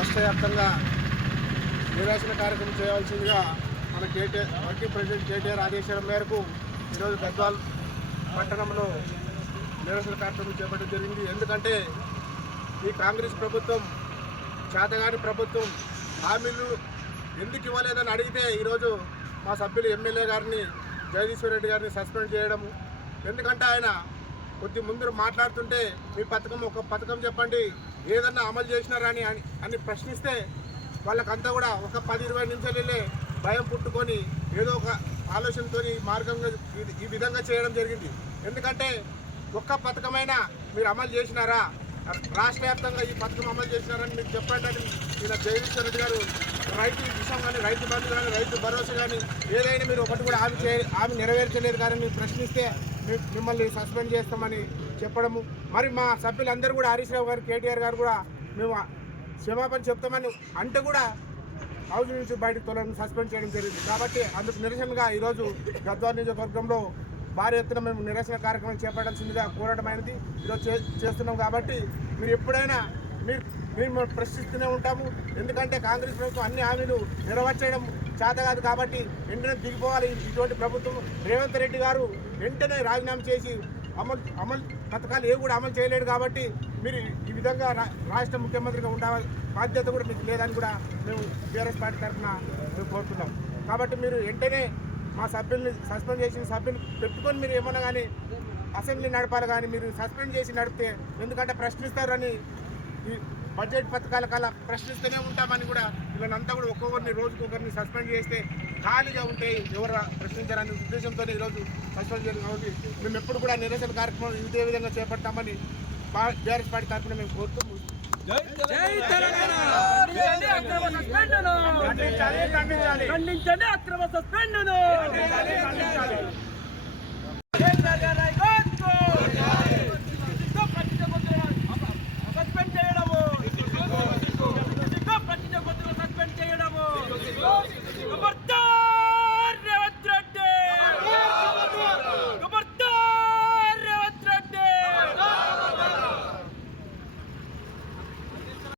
రాష్ట్ర వ్యాప్తంగా నిరసన కార్యక్రమం చేయవలసిందిగా మన వర్కింగ్ ప్రెసిడెంట్ కేటీఆర్ ఆదేశాల మేరకు ఈరోజు గద్వాల్ పట్టణంలో నిరసన కార్యక్రమం చేపట్టడం జరిగింది. ఎందుకంటే ఈ కాంగ్రెస్ ప్రభుత్వం చేతగాని ప్రభుత్వం హామీలు ఎందుకు ఇవ్వలేదని అడిగితే ఈరోజు మా సభ్యులు ఎమ్మెల్యే గారిని జగదీశ్వర్ రెడ్డి గారిని సస్పెండ్ చేయడము. ఎందుకంటే ఆయన కొద్ది ముందు మాట్లాడుతుంటే మీ పథకం ఒక పథకం చెప్పండి, ఏదన్నా అమలు చేసినారా అని ప్రశ్నిస్తే వాళ్ళకంతా కూడా ఒక 10-20 నిమిషాలు వెళ్ళే భయం పుట్టుకొని ఏదో ఒక ఆలోచనతో మార్గంగా ఈ విధంగా చేయడం జరిగింది. ఎందుకంటే ఒక్క పథకమైనా మీరు అమలు చేసినారా, రాష్ట్ర వ్యాప్తంగా ఈ పథకం అమలు చేసినారని మీకు చెప్పండి అని ఈయన జగదీశ్వర్ రెడ్డి గారు రైతు విషయం కానీ, రైతు బంధు కానీ, రైతు భరోసా కానీ ఏదైనా మీరు ఒకటి కూడా హామీ నెరవేర్చలేదు కానీ మీరు ప్రశ్నిస్తే మిమ్మల్ని సస్పెండ్ చేస్తామని చెప్పడము. మరి మా సభ్యులందరూ కూడా హరీష్ రావు గారు, కేటీఆర్ గారు కూడా మేము క్షమాపణ చెప్తామని అంటే కూడా హౌస్ నుంచి బయటకు తొలగడం, సస్పెండ్ చేయడం జరిగింది. కాబట్టి అందుకు నిరసనగా ఈరోజు గద్వాల్ నియోజకవర్గంలో భారీ ఎత్తున మేము నిరసన కార్యక్రమం చేపట్టాల్సిందిగా కోరడమైనది ఈరోజు చేస్తున్నాం. కాబట్టి మీరు ఎప్పుడైనా మేము ప్రశ్నిస్తూనే ఉంటాము. ఎందుకంటే కాంగ్రెస్ ప్రభుత్వం అన్ని హామీలు నెరవేర్చడం చేత కాదు. కాబట్టి వెంటనే దిగిపోవాలి ఇటువంటి ప్రభుత్వం. రేవంత్ రెడ్డి గారు వెంటనే రాజీనామా చేసి అమలు పథకాలు ఏ కూడా అమలు చేయలేడు. కాబట్టి మీరు ఈ విధంగా రాష్ట్ర ముఖ్యమంత్రిగా ఉండాలి బాధ్యత కూడా మీకు లేదని కూడా మేము టీఆర్ఎస్ పార్టీ తరఫున మేము కోరుతున్నాం. కాబట్టి మీరు వెంటనే మా సభ్యుల్ని సస్పెండ్ చేసిన సభ్యులు పెట్టుకొని మీరు ఏమన్నా కానీ అసెంబ్లీ నడపాలి. కానీ మీరు సస్పెండ్ చేసి నడిపితే ఎందుకంటే ప్రశ్నిస్తారని ఈ బడ్జెట్ పథకాల కల్లా ప్రశ్నిస్తూనే ఉంటామని కూడా వీళ్ళనంతా కూడా ఒక్కొక్కరిని రోజుకొకరిని సస్పెండ్ చేస్తే ఖాళీగా ఉంటే ఎవరు ప్రశ్నించారనే ఉద్దేశంతో ఈరోజు సస్పెండ్ చేయడం. కాబట్టి మేము ఎప్పుడు కూడా నిరసన కార్యక్రమం ఇదే విధంగా చేపడతామని టీఆర్ఎస్ పార్టీ తరఫున మేము కోరుతూ ఖండించండి అక్రమ సస్పెండ్